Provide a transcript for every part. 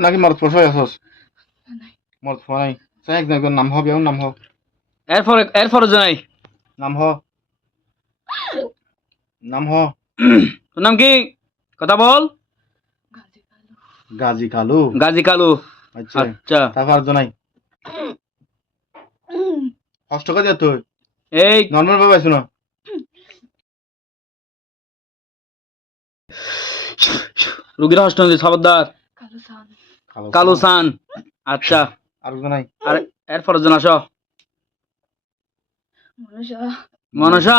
নাকি মরত ফসয় আসস নাই। মরত ফো নাই। চাই একদম একদম নাম হ বেউ নাম হ। এরপরে এরপরে জানাই। নাম হ। নাম হ। তোর নাম কি? কথা বল। গাজি কালু গাজী কালু গাজী কালু আচ্ছা। আচ্ছা। তারপর জনাই। কষ্ট করে দিয়া তুই। এই। নর্মাল ভাবে আইছো না? রুগীর হস্ট খবরদার কালু সান। আচ্ছা। আর জনাই আর এরপরে জন আস। মনুষ্য মনসা?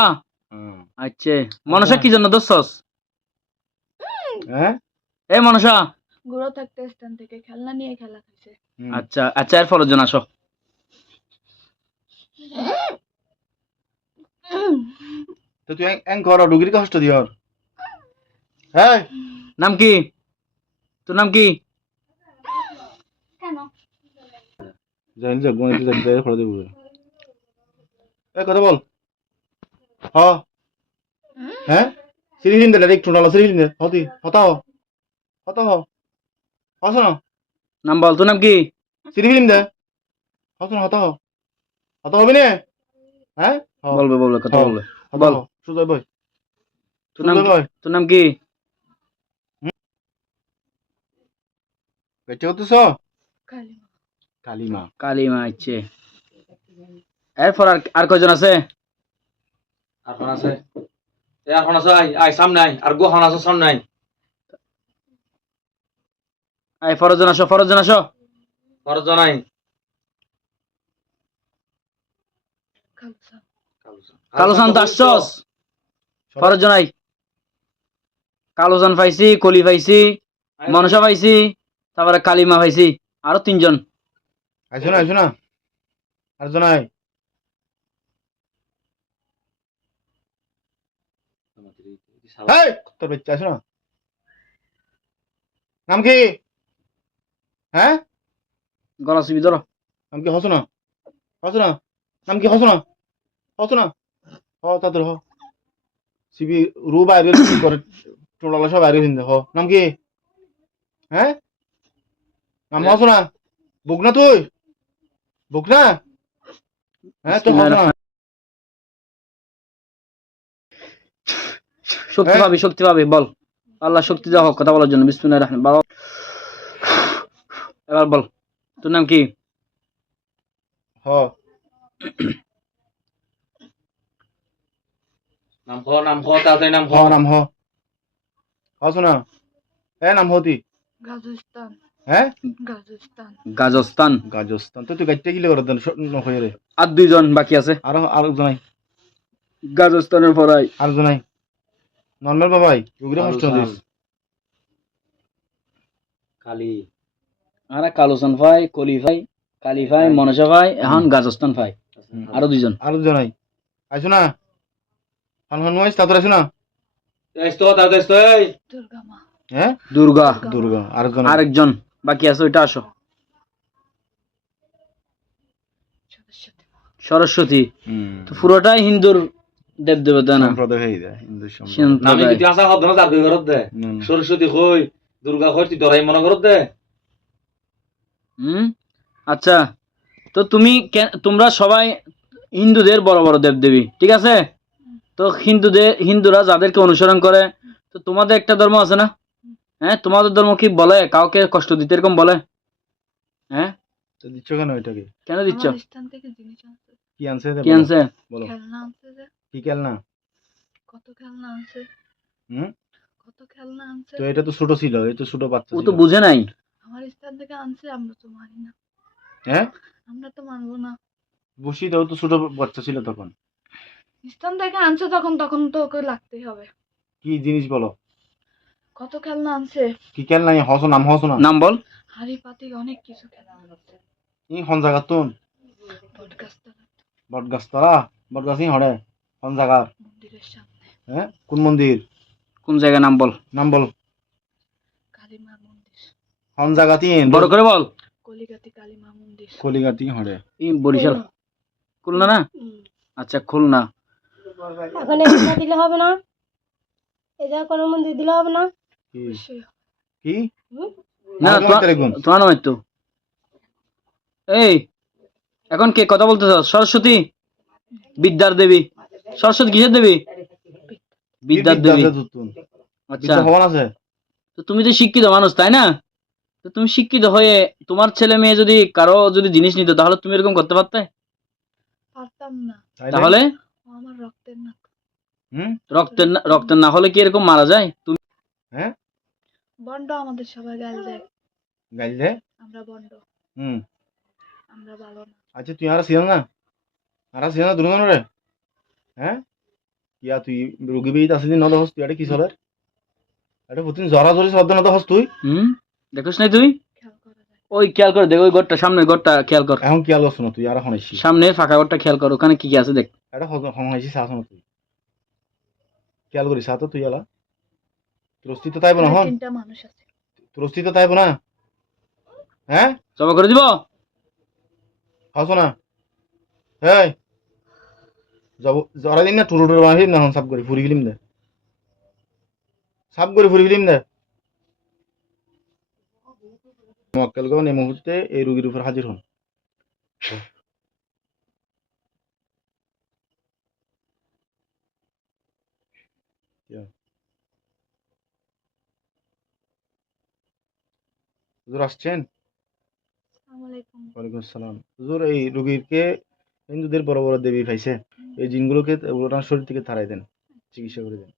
আচ্ছা। মনসা কি জন্য দোষস হ্যাঁ? এ মনসা। গুঁড়ো থাকতে স্থান থেকে খেলনা নিয়ে খেলা খাইছে হুম। আচ্ছা আচ্ছা এরপরে জন আস। তো তুই এং কর ডুগরি কষ্ট দিয়র। হ্যাঁ? নাম কি? তোর নাম কি কেন জানি যে গণিত যাই ফলে দেবো। এ কথা বল। হ। হ্যাঁ? সিরি হিন্দে ডাইরেক্ট টোনালা সিরি হিন্দে হতি হতা হ হতা হ হস না নাম বল তোর নাম কি? সিরি হিন্দে হস না হতা হ হতা হবে না? হ্যাঁ? বলবে বলবে কথা। বলবে। বল। সুজয় ভাই তোর নাম তোর নাম কি? বেঁচে হতেছ কালিমা কালিমা। কালিমা ইচ্ছে এরপর আর আর কয়জন আছে? আর কোন আছে। আর কোন আছে আই আই সামনে আই আর গো হন আছে সামনে আই এই ফরজন আসো ফরজন আসো। কালু সান আসছস? ফরজন আই কালো সান পাইছি কলি পাইছি মনসা পাইছি তারপরে কালিমা পাইছি। আরও তিনজন। আইসো না আইসো না আর জনাই তোর বাচ্চা আইসো না নাম কি? হ্যাঁ? গলা চিবি ধরো নাম কি হসো না হসো না নাম কি হসো না হসো না হ তাদের হ। সিবি রু বাইরে করে? টোলালা সব বাইরে হিন্দে হ। নাম কি? হ্যাঁ? নাম হসো না বুক না তুই? না হ্যাঁ তো না শক্তি এই। পাবি শক্তি পাবি বল। আল্লাহ শক্তি দেওয়া হোক কথা বলার জন্য। বিসমুল্লাহ রহমান বাবা এবার বল তোর নাম কি? হ। নাম খ নাম খ তাড়াতাড়ি নাম হ। নাম হ। হসো না এ নাম হতি। গাজস্তান। হ্যাঁ গাজস্তান। গাজস্তান? তো তুই গাইতে গিলে করে দেন নকয়ে রে। আর দুইজন বাকি আছে? আর আর জনাই গাজস্তানের পরাই আর জনাই নর্মাল বাবাই রুগীরা কষ্ট দিস কালি। আরে কালোসান ভাই কলি ভাই কালি ভাই মনসা ভাই এখন গাজস্তান ভাই। আরও দুইজন। আর জনাই আইসো না। হান হান মাইস তাতো আইসো না। এই তো তাড়াতাড়ি তো এই। দুর্গা মা। হ্যাঁ দুর্গা। দুর্গা। আর জনাই আরেকজন। বাকি আছে ওইটা আসো। সরস্বতী তো পুরোটাই হিন্দুর দেব দেবতা না। সরস্বতী কই দুর্গা কই তুই ডরাই মনে করত দে। হুম? আচ্ছা তো তুমি তোমরা সবাই হিন্দুদের বড় বড় দেব দেবী ঠিক আছে? তো হিন্দুদের হিন্দুরা যাদেরকে অনুসরণ করে তো তোমাদের একটা ধর্ম আছে না? হ্যাঁ তোমাদের ধর্ম কি বলে? কাউকে কষ্ট দিতে এরকম বলে? হ্যাঁ? তো দিচ্ছ কেন এটাকে? কেন দিচ্ছ? স্থান থেকে জিনিস আনছে। কি আনছে কি বলো, আনছে? বলো। খেলনা আনছে যে। কি খেল না কত খেলনা আনছে। হুম? কত খেলনা আনছে। তো এটা তো ছোট ছিল এই তো ছোট বাচ্চা ও তো বুঝে নাই। আমার স্থান থেকে আনছে আমরা তো মানি না। হ্যাঁ? আমরা তো মানবো না। বসি দাও তো ছোট বাচ্চা ছিল তখন। স্থান থেকে আনছে তখন তখন তো ওকে লাগতেই হবে। কি জিনিস বলো? কত খেলনা আনছে? কি খেল নাই হসো নাম হসো না নাম বল। হাড়ি পাতি অনেক কিছু খেলনা আনছে। ই হন জায়গা তুন বটগাছতলা? বটগাছ তলা বটগাছ ই হড়ে হন জায়গা মন্দিরের সামনে। হ্যাঁ কোন মন্দির? কোন জায়গায় নাম বল। নাম বল। কালীমা মন্দির। হন জায়গা তিন বড় করে বল। কলিকাতি কালীমা মন্দির। কলিগাতি হড়ে ই বরিশাল। খুলনা না? আচ্ছা খুলনা। এখন এটা দিলে হবে না। এটা কোনো মন্দির দিলে হবে না। কি? না তোমার- নাম তো এই এখন কে কথা বলতেছ? সরস্বতী? বিদ্যার দেবী। সরস্বতী কিসের দেবী? বিদ্যার দেবী? আচ্ছা। আছে? তো তুমি তো শিক্ষিত মানুষ তাই না? তো তুমি শিক্ষিত হয়ে তোমার ছেলে মেয়ে যদি কারও যদি জিনিস নিত তাহলে তুমি এরকম করতে পারতে? পারতাম না। তাহলে? আমার রক্তের না রক্তের না- রক্তের না হলে কি এরকম মারা যায়? তুমি হ্যাঁ? বন্ড আমাদের সবাই গাল দেয়। গাইল দে আমরা বন্ড। হুম। আমরা ভালো না। আচ্ছা তুই আর ছিল না? আর ছিল না দুজন রে? হ্যাঁ? ইয়া তুই রুগী বেইত আসলি নদ হস তুই এটা কি চলে এটা প্রতিদিন জরা জরি শব্দ নদ হস তুই? হুম? দেখোস নাই তুই? খেয়াল ওই খেয়াল করে দেখ ওই ঘরটা সামনের ঘরটা খেয়াল কর। এখন কি আলোচনা তুই আর এখন সামনে ফাঁকা ঘরটা খেয়াল কর ওখানে কি কি আছে দেখ। এটা আইসি চাস না তুই। খেয়াল করিস তো তুই আলা। তোর অস্তিত্ব তাইব না হন। তিনটা মানুষ আছে। তোর অস্তিত্ব তাইব না? হ্যাঁ? জমা করে দিব? হাসো না এই যাব জরা দিন না টুরু টুরু বানাবি না হন সাব করে ফুরি ফিলিম দে। সাব করে ফুরি ফিলিম দে। মক্কেলগণ এই মুহূর্তে এই রুগীর উপর হাজির হন হুজুর আসছেন? ওয়ালাইকুম আসসালাম। হুজুর এই রুগীকে হিন্দুদের বড় বড় দেবী পাইছে। এই জিনগুলোকে ওনার শরীর থেকে তাড়াই দেন চিকিৎসা করে দেন।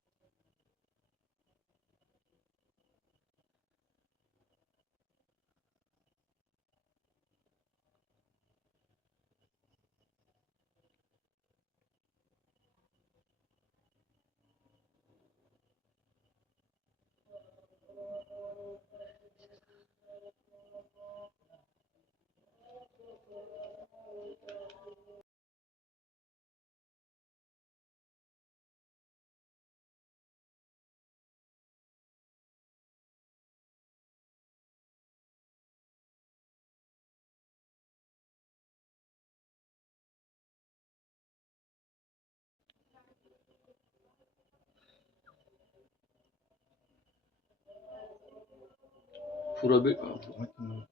পুরো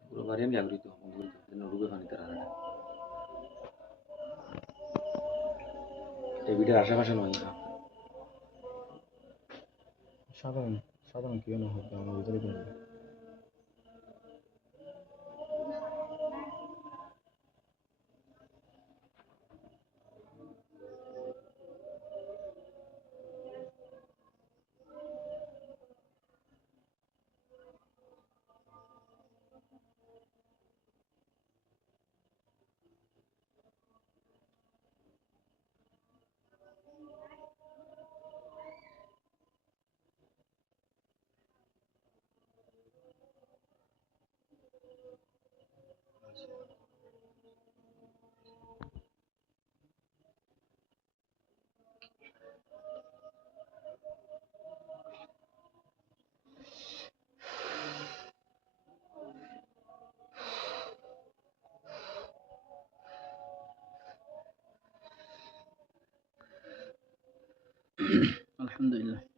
পুরো বাড়ি আমি জাগরিত রুবে পানি তারা এই ভিডিওর আশেপাশে নয়। সাধারণ সাধারণ কেউ না হবে, আমার ভিতরে কোনো নেই।